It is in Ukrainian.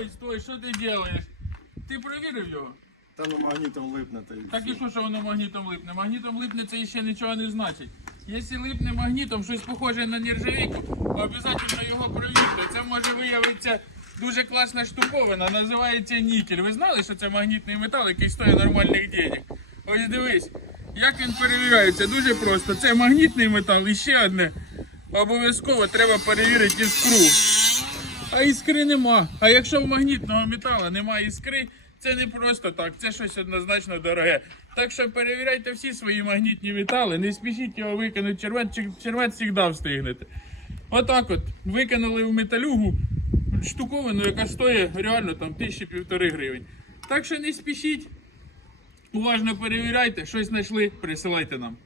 Стой, стой, що ти робиш? Ти перевірив його? Та ну магнітом липне та й Так і все. що, що воно магнітом липне? Магнітом липне це ще нічого не значить. Якщо липне магнітом щось похоже на нержавійку, то обов'язково його перевірте. Це може виявитися дуже класна штуковина, називається нікель. Ви знали, що це магнітний метал, який стоїть нормальних денег? Ось дивись, як він перевіряється. Дуже просто. Це магнітний метал і ще одне. Обов'язково треба перевірити іскру. А іскри нема. А якщо в магнітного металу немає іскри, це не просто так, це щось однозначно дороге. Так що перевіряйте всі свої магнітні метали, не спішіть його викинути червет, чи- завжди встигнете. Отак от викинули в металюгу штуковину, яка стоїть реально там тисячі півтори гривень. Так що не спішіть, уважно перевіряйте, щось знайшли, присилайте нам.